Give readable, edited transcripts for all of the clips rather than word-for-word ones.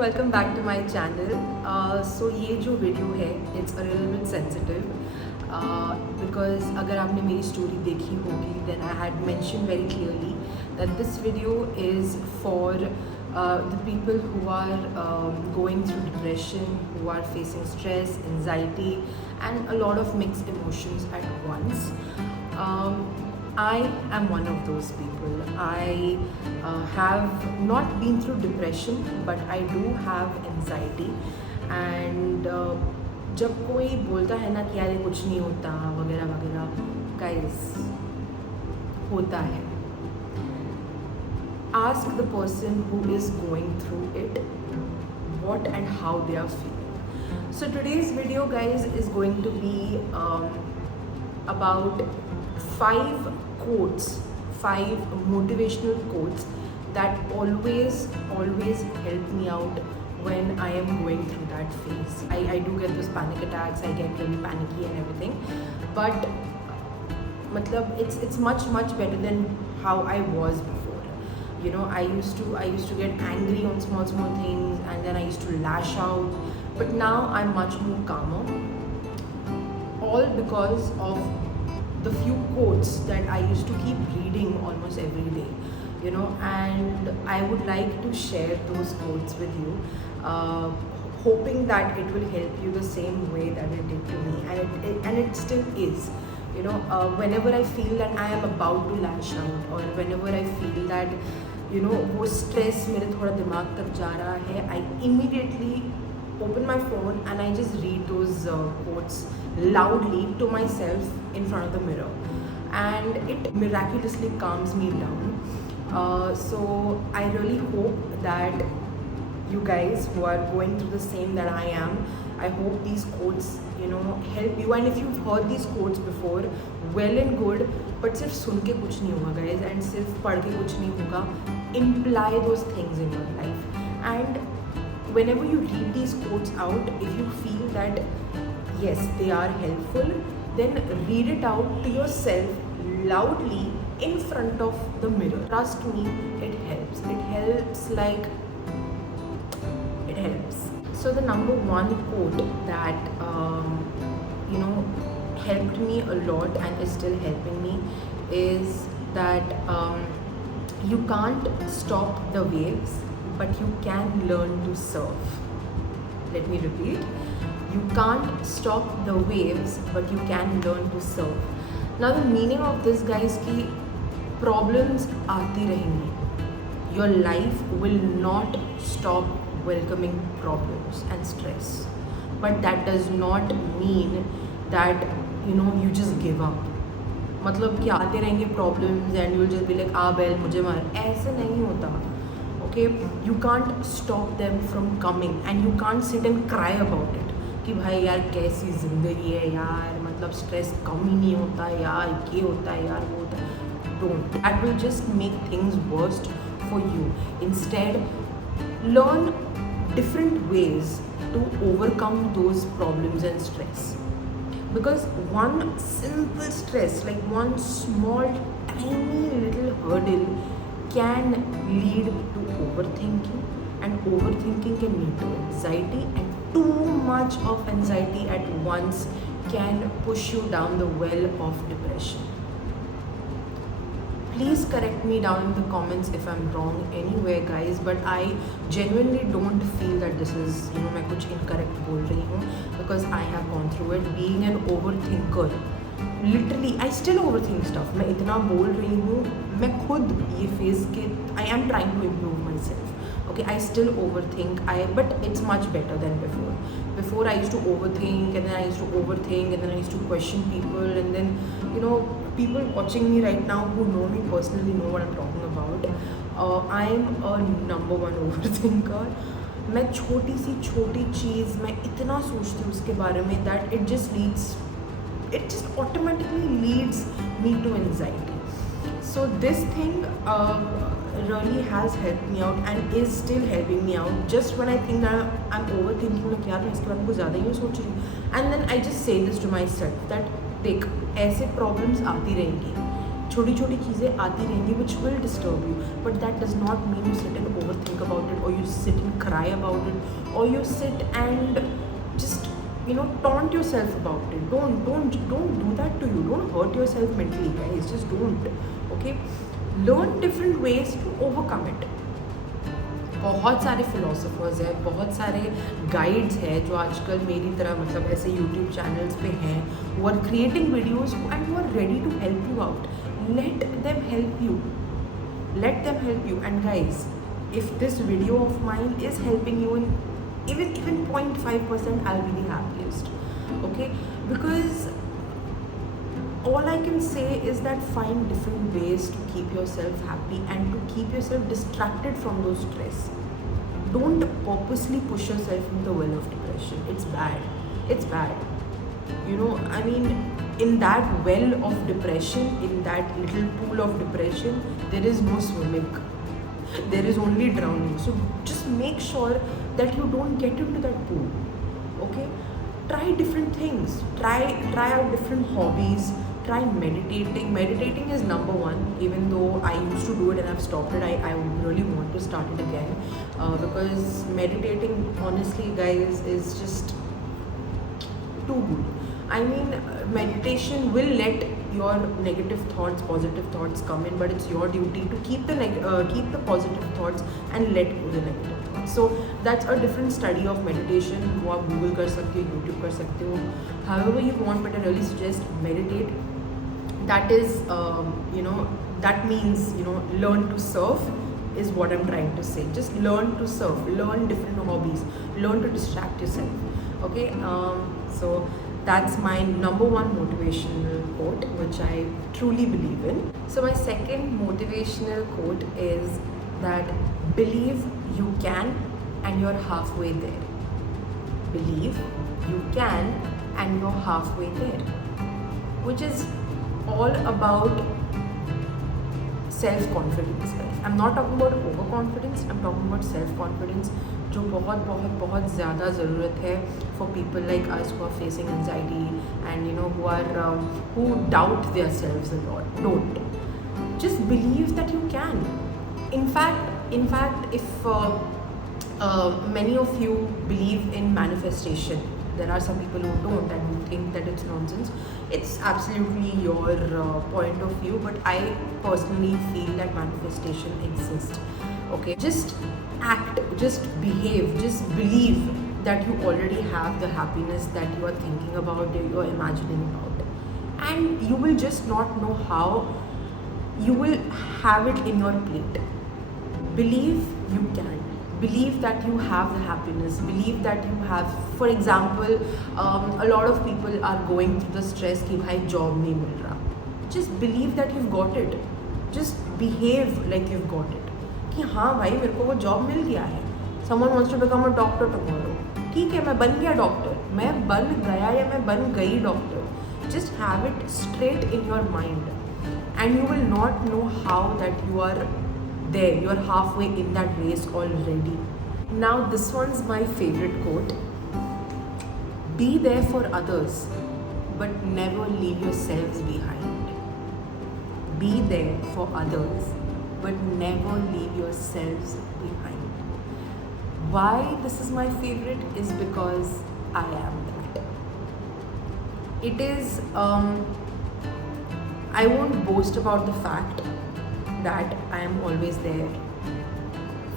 welcome back to my channel. So ये जो video है it's a little bit sensitive because अगर आपने मेरी स्टोरी देखी होगी then I had mentioned very clearly that this video is for the people who are going through depression, who are facing stress, anxiety and a lot of mixed emotions at once. I am one of those people. I have not been through depression, but I do have anxiety. And जब कोई बोलता है ना कि यार ये कुछ नहीं होता वगैरह वगैरह, guys, होता है. Ask the person who is going through it what and how they are feeling. So today's video, guys, is going to be about 5 quotes, 5 motivational quotes that always help me out when I am going through that phase. I do get those panic attacks, I get really panicky and everything, but matlab it's much better than how I was before. You know, I used to get angry on small things and then I used to lash out, but now I'm much more calmer, all because of the few quotes that I used to keep reading almost every day, you know, and I would like to share those quotes with you, hoping that it will help you the same way that it did to me, and it still is. You know, whenever I feel that I am about to lash out, or whenever I feel that, you know, वो stress मेरे थोड़ा दिमाग तक जा रहा है, I immediately open my phone and I just read those quotes loudly to myself in front of the mirror, and it miraculously calms me down. So I really hope that you guys who are going through the same that I am, I hope these quotes, you know, help you. And if you've heard these quotes before, well and good, but सिर्फ सुन के कुछ नहीं होगा guys, and सिर्फ पढ़ के कुछ नहीं होगा. Imply those things in your life, and whenever you read these quotes out, if you feel that yes, they are helpful, then read it out to yourself loudly in front of the mirror. Trust me, it helps. It helps, like, it helps. So the number one quote that you know, helped me a lot and is still helping me is that you can't stop the waves, but you can learn to surf. Let me repeat. You can't stop the waves, but you can learn to surf. Now the meaning of this, guys, कि problems आती रहेंगी. Your life will not stop welcoming problems and stress. But that does not mean that, you know, you just give up. मतलब कि आते रहेंगे problems and you'll just be like बेल मुझे मार. ऐसे नहीं होता. Okay, you can't stop them from coming, and you can't sit and cry about it कि भाई यार कैसी ज़िंदगी है यार, मतलब स्ट्रेस कम ही नहीं होता यार, ये होता है यार, वो होता है. Don't. That will just make things worse for you. Instead, learn different ways to overcome those problems and stress. Because one simple stress, like one small tiny little hurdle, can lead to overthinking, and overthinking can lead to anxiety, and too much of anxiety at once can push you down the well of depression. Please correct me down in the comments if I'm wrong anywhere, guys, but I genuinely don't feel that this is, you know, मैं कुछ incorrect बोल रही हूँ, because I have gone through it. Being an overthinker, literally I still overthink stuff. मैं इतना बोल रही हूँ, मैं खुद ये phase के I am trying to improve myself. Okay, I still overthink, but it's much better than before. Before I used to overthink, and then I used to overthink, and then I used to question people, and then, you know, people watching me right now who know me personally know what I'm talking about. I'm a number one overthinker. मैं छोटी चीज़ मैं इतना सोचती हूँ उसके बारे में that it just automatically leads me to anxiety. So this thing really has helped me out and is still helping me out. Just when I think that I'm overthinking, like यार मैं इसके बारे में कुछ ज़्यादा ही सोच रही हूँ, and then I just say this to myself that देख ऐसे problems आती रहेंगी, छोटी छोटी चीज़ें आती रहेंगी which will disturb you, but that does not mean you sit and overthink about it, or you sit and cry about it, or you sit and just taunt yourself about it. Don't do that to you. Don't hurt yourself mentally, guys. Just don't. Okay, learn different ways to overcome it. बहुत सारे philosophers हैं, बहुत सारे guides हैं जो आजकल मेरी तरह मतलब ऐसे यूट्यूब चैनल्स पे हैं, who are creating videos and who are ready to help you out. Let them help you. Let them help you. And guys, if this video of mine is helping you in even 0.5%, I'll be the happiest. Okay, because all I can say is that find different ways to keep yourself happy and to keep yourself distracted from those stress. Don't purposely push yourself into the well of depression. It's bad. It's bad. I mean, in that well of depression, in that little pool of depression, there is no swimming. There is only drowning. So just make sure that you don't get into that pool. Okay? Try different things. Try out different hobbies. Try meditating. Meditating is number one, even though I used to do it and I've stopped it. I really want to start it again, because meditating, honestly guys, is just too good. I mean, meditation will let your negative thoughts, positive thoughts come in, but it's your duty to keep the positive thoughts and let go the negative thoughts. So that's a different study of meditation. वो आप Google कर सकते हो, YouTube कर सकते हो, however you want, but I really suggest meditate. That is, that means, learn to surf is what I'm trying to say. Just learn to surf, learn different hobbies, learn to distract yourself. Okay, so that's my number one motivational quote, which I truly believe in. So my second motivational quote is that believe you can and you're halfway there. Believe you can and you're halfway there, which is all about self-confidence, guys. I'm not talking about overconfidence, I'm talking about self-confidence, जो बहुत बहुत बहुत ज़्यादा ज़रूरत है for people like us who are facing anxiety and who doubt themselves a lot. Don't. Just believe that you can. In fact, if many of you believe in manifestation, there are some people who don't and who think that it's nonsense. It's absolutely your point of view, but I personally feel that manifestation exists. Okay, just act, just behave, just believe that you already have the happiness that you are thinking about, that you are imagining about, and you will just not know how. You will have it in your plate. Believe you can. Believe that you have the happiness. Believe that you have, for example, a lot of people are going through the stress कि भाई job नहीं मिल रहा. Just believe that you've got it. Just behave like you've got it. कि हाँ भाई मेरे को वो job मिल गया है. Someone wants to become a doctor tomorrow. ठीक है, मैं बन गया डॉक्टर, मैं बन गया या मैं बन गई doctor. Just have it straight in your mind, and you will not know how that you are there. You are halfway in that race already. Now this one's my favorite quote. Be there for others, but never leave yourselves behind. Be there for others, but never leave yourselves behind. Why this is my favorite is because I am that. It is, I won't boast about the fact that I am always there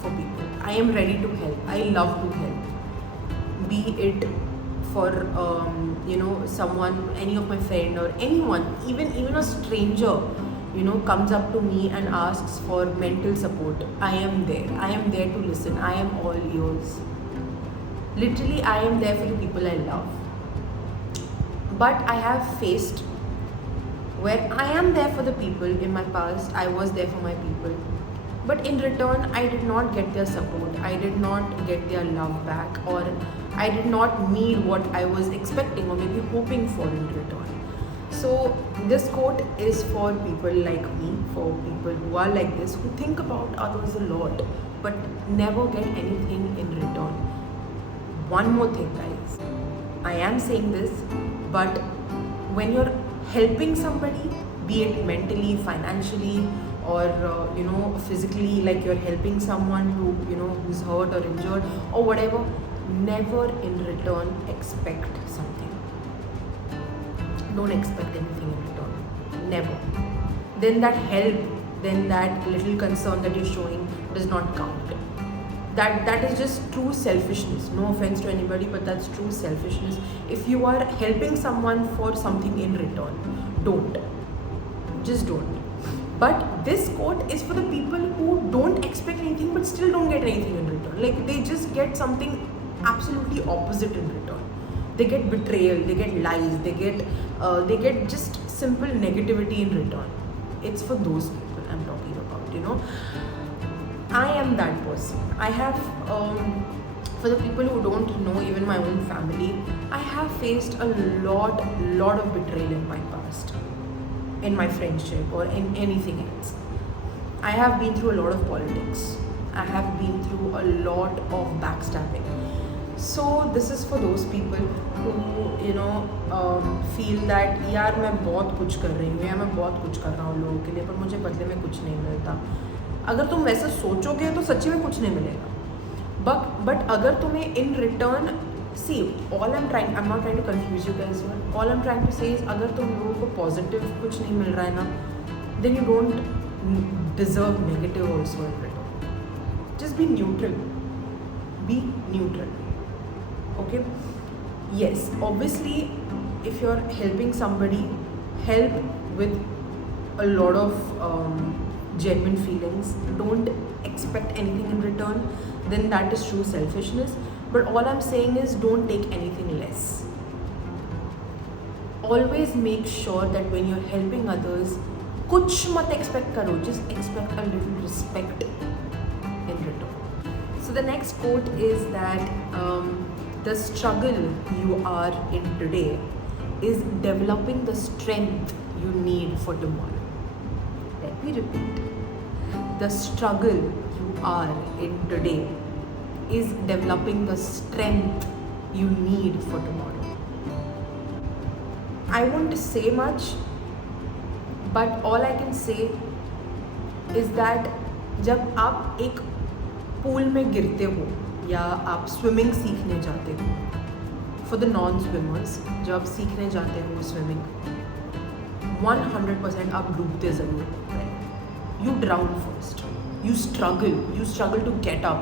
for people. I am ready to help. I love to help. Be it for someone, any of my friend or anyone, even a stranger, comes up to me and asks for mental support. I am there. I am there to listen. I am all ears. Literally, I am there for the people I love. But I have faced where I am there for the people. In my past, I was there for my people, but in return I did not get their support. I did not get their love back, or I did not need what I was expecting or maybe hoping for in return. So this quote is for people like me, for people who are like this, who think about others a lot but never get anything in return. One more thing, guys, I am saying this, but when you're helping somebody, be it mentally, financially, or physically, like you're helping someone who's hurt or injured or whatever. Never in return expect something. Don't expect anything in return. Never. Then that help, then that little concern that you're showing does not count. That is just true selfishness. No offense to anybody, but that's true selfishness. If you are helping someone for something in return, don't. Just don't. But this quote is for the people who don't expect anything but still don't get anything in return. Like they just get something absolutely opposite in return. They get betrayal, they get lies, they get just simple negativity in return. It's for those people I'm talking about. I am that person. I have, for the people who don't know, even my own family, I have faced a lot of betrayal in my past, in my friendship or in anything else. I have been through a lot of politics. I have been through a lot of backstabbing. So this is for those people who feel that यार मैं बहुत कुछ कर रही हूँ या मैं बहुत कुछ कर रहा हूँ लोगों के लिए, पर मुझे बदले में कुछ नहीं मिलता. अगर तुम वैसे सोचोगे तो सच्ची में कुछ नहीं मिलेगा. बट अगर तुम्हें in return, see all I am not trying to confuse you guys, all I am trying to say is, अगर तुम लोगों को पॉजिटिव कुछ नहीं मिल रहा है ना, then you don't deserve negative also in return. Just be neutral. Be neutral. Okay, yes, obviously if you're helping somebody, help with a lot of genuine feelings. Don't expect anything in return. Then that is true selfishness. But all I'm saying is don't take anything less. Always make sure that when you're helping others, kuch mat expect karo, just expect a little respect in return. So the next quote is that the struggle you are in today is developing the strength you need for tomorrow. Let me repeat. The struggle you are in today is developing the strength you need for tomorrow. I won't say much, but all I can say is that जब आप एक pool में गिरते हो या आप swimming सीखने जाते हो, फॉर द नॉन स्विमर्स, जब आप सीखने जाते हो स्विमिंग, 100% आप डूबते ज़रूर हो. You drown first, you struggle to get up,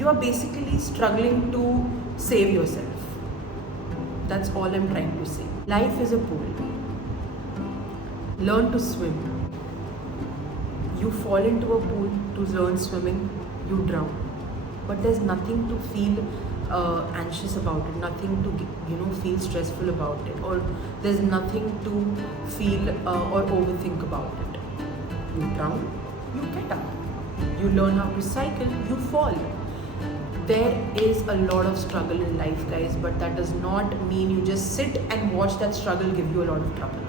you are basically struggling to save yourself. That's all I'm trying to say. Life is a pool. Learn to swim. You fall into a pool to learn swimming, you drown. But there's nothing to feel anxious about it, nothing to feel stressful about it, or there's nothing to feel or overthink about it. You drown, you get up. You learn how to cycle, you fall. There is a lot of struggle in life, guys, but that does not mean you just sit and watch that struggle give you a lot of trouble.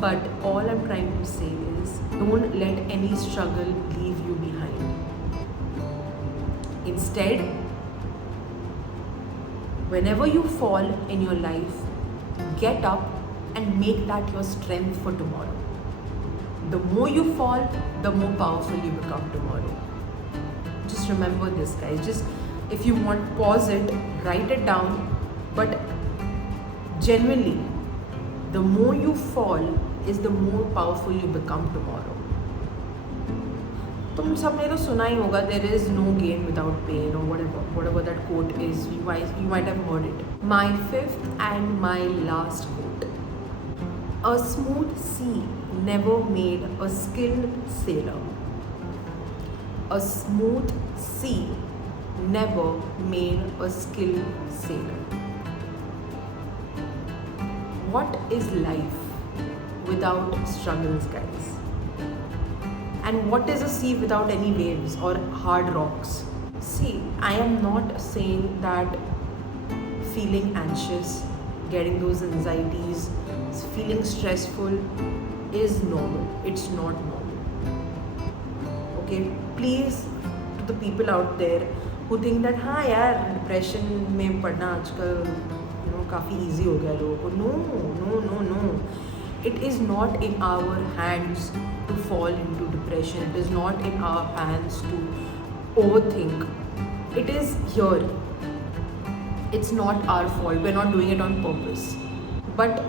But all I'm trying to say is don't let any struggle leave you behind. Instead, whenever you fall in your life, get up and make that your strength for tomorrow. The more you fall, the more powerful you become tomorrow. Just remember this, guys. Just if you want, pause it, write it down, but genuinely, the more you fall is the more powerful you become tomorrow. तुम सबने तो सुना ही होगा, there is no gain without pain, or whatever that quote is. You might have heard it. My fifth and my last quote. A smooth sea never made a skilled sailor. A smooth sea never made a skilled sailor. What is life without struggles, guys? And what is a sea without any waves or hard rocks? See, I am not saying that feeling anxious, getting those anxieties, feeling stressful is normal. It's not normal. Okay, please, to the people out there who think that हाँ यार depression में पढ़ना आजकल काफ़ी easy हो गया लोगों को. No no no no, it is not in our hands to fall into depression. It is not in our hands to overthink. It is here. It's not our fault. We're not doing it on purpose. But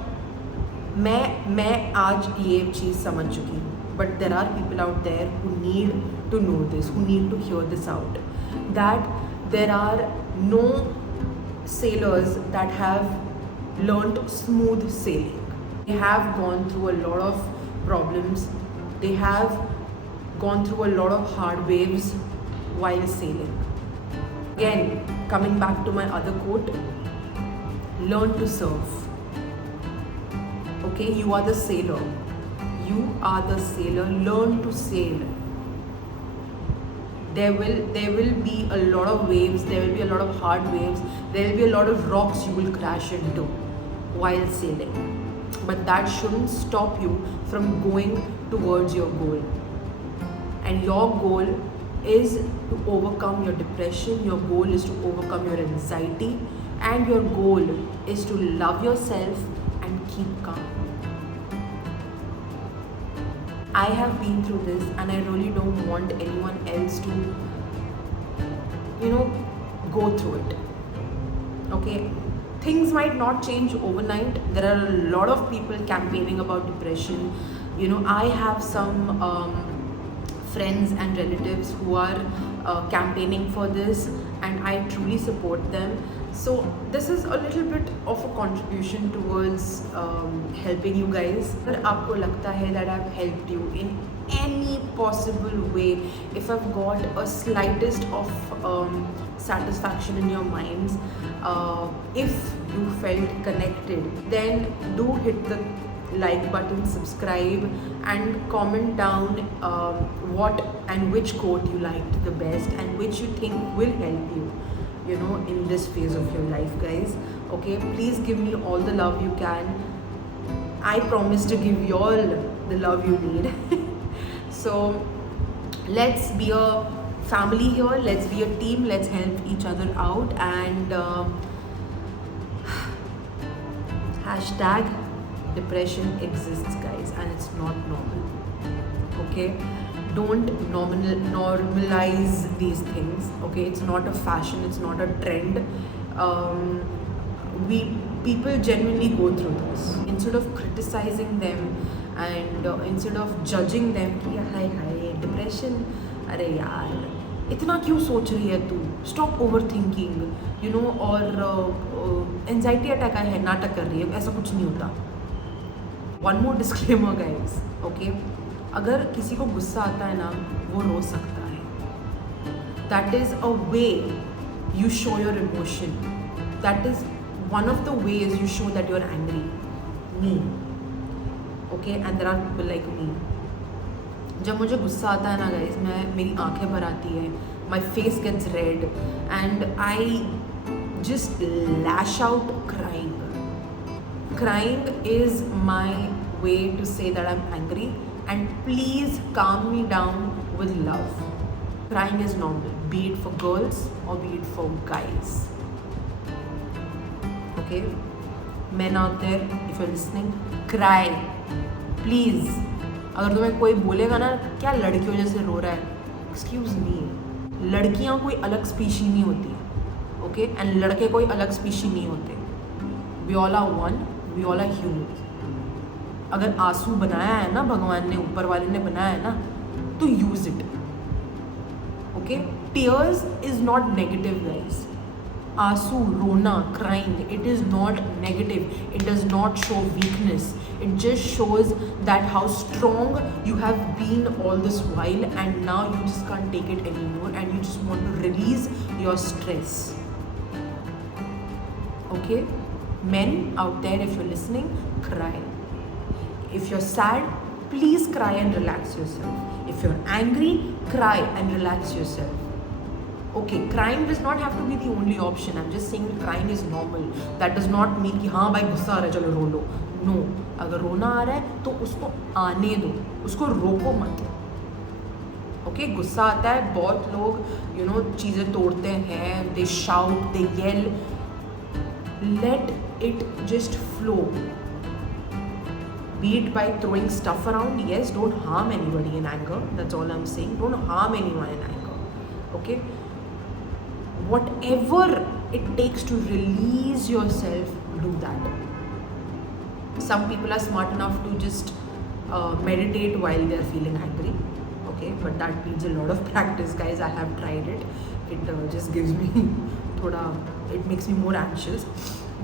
मैं आज ये चीज़ समझ चुकी हूँ. But there are people out there who need to know this, who need to hear this out, that there are no sailors that have learnt smooth sailing. They have gone through a lot of problems. They have gone through a lot of hard waves while sailing. Again, coming back to my other quote, learn to surf. Okay, you are the sailor. You are the sailor. Learn to sail. There will be a lot of waves. There will be a lot of hard waves. There will be a lot of rocks you will crash into while sailing. But that shouldn't stop you from going towards your goal. And your goal is to overcome your depression. Your goal is to overcome your anxiety. And your goal is to love yourself and keep calm. I have been through this, and I really don't want anyone else to, go through it. Okay, things might not change overnight. There are a lot of people campaigning about depression. I have some friends and relatives who are campaigning for this, and I truly support them. So this is a little bit of a contribution towards helping you guys. अगर आपको लगता है that I've helped you in any possible way, if I've got a slightest of satisfaction in your minds, if you felt connected, then do hit the like button, subscribe, and comment down what and which quote you liked the best and which you think will help you, in this phase of your life, guys. Okay, please give me all the love you can. I promise to give you all the love you need. So let's be a family here. Let's be a team. Let's help each other out. And hashtag depression exists, guys, and it's not normal. Okay, don't normalize these things. Okay, it's not a fashion, it's not a trend. People genuinely go through this. Instead of criticizing them and instead of judging them कि हाय हाय depression, अरे यार इतना क्यों सोच रही है तू, stop overthinking, और anxiety attack आया है नाटक कर रही है, ऐसा कुछ नहीं होता. One more disclaimer, guys. Okay, अगर किसी को गुस्सा आता है ना, वो रो सकता है. That is a way you show your emotion. That is one of the ways you show that you're angry. Me. Okay, and there are people like me. जब मुझे गुस्सा आता है ना guys, मेरी आंखें भर आती है, my face gets red, and I just lash out crying. Crying is my way to say that I'm angry, and please calm me down with love. Crying is normal, be it for girls or be it for guys. Okay, men out there, if you're listening, cry, please. अगर तुम्हें कोई बोलेगा ना क्या लड़कियों जैसे रो रहा है, एक्सक्यूज मी, लड़कियाँ कोई अलग स्पीशी नहीं होती, ओके, एंड लड़के कोई अलग स्पीशी नहीं होते. We all are one, we all are human. अगर आंसू बनाया है ना भगवान ने, ऊपर वाले ने बनाया है ना, तो use it. Okay, tears is not negative guys. आंसू, रोना, crying, it is not negative. It does not show weakness. It just shows that how strong you have been all this while, and now you just can't take it anymore and you just want to release your stress. Okay, men out there, if you're listening, cry. If you're sad, please cry and relax yourself. If you're angry, cry and relax yourself. Okay, crying does not have to be the only option. I'm just saying that crying is normal. That does not mean कि हाँ भाई गुस्सा आ रहा है चलो रो लो. No, अगर रोना आ रहा है तो उसको आने दो, उसको रोको मत. Okay, गुस्सा आता है, बहुत लोग चीज़ें तोड़ते हैं, they shout, they yell. Let it just flow. Be it by throwing stuff around. Yes, don't harm anybody in anger. That's all I'm saying. Don't harm anyone in anger. Okay? Whatever it takes to release yourself, do that. Some people are smart enough to just meditate while they're feeling angry. Okay, but that needs a lot of practice, guys. I have tried it. It just gives me it makes me more anxious.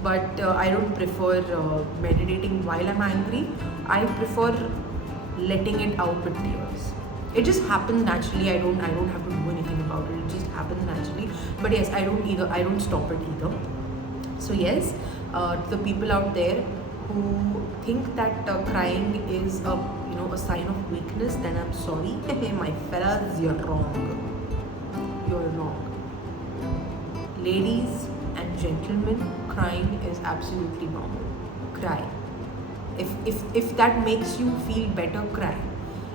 But I don't prefer meditating while I'm angry. I prefer letting it out with tears. It just happens naturally. I don't have to do anything about it. It just happens naturally. But yes, I don't stop it either. So yes, to the people out there who think that crying is a sign of weakness, then I'm sorry. My fellas, you're wrong. You're wrong. Ladies and gentlemen, crying is absolutely normal. Cry. If that makes you feel better, cry.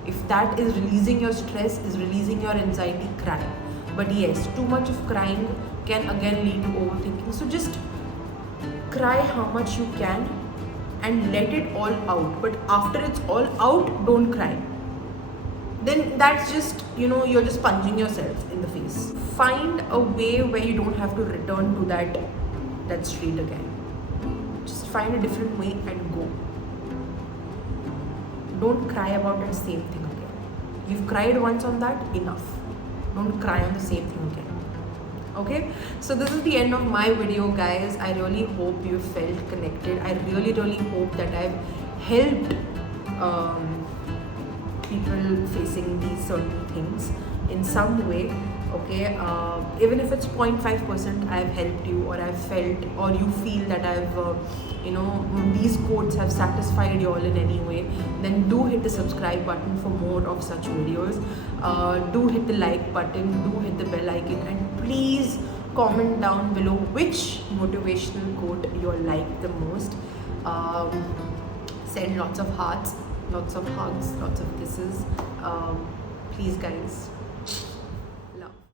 If that is releasing your stress, is releasing your anxiety, cry. But yes, too much of crying can again lead to overthinking. So just cry how much you can and let it all out. But after it's all out, don't cry. Then that's just, you're just punching yourself in the face. Find a way where you don't have to return to that street again. Just find a different way and go. Don't cry about that same thing again. You've cried once on that, enough. Don't cry on the same thing again. Okay, so this is the end of my video, guys. I really hope you felt connected. I really hope that I've helped people facing these certain things in some way. Okay, even if it's 0.5%, I've helped you, or I've felt, or you feel that I've these quotes have satisfied you all in any way, then do hit the subscribe button for more of such videos. Do hit the like button, do hit the bell icon, and please comment down below which motivational quote you like the most. Send lots of hearts, lots of hugs, lots of kisses. Please, guys.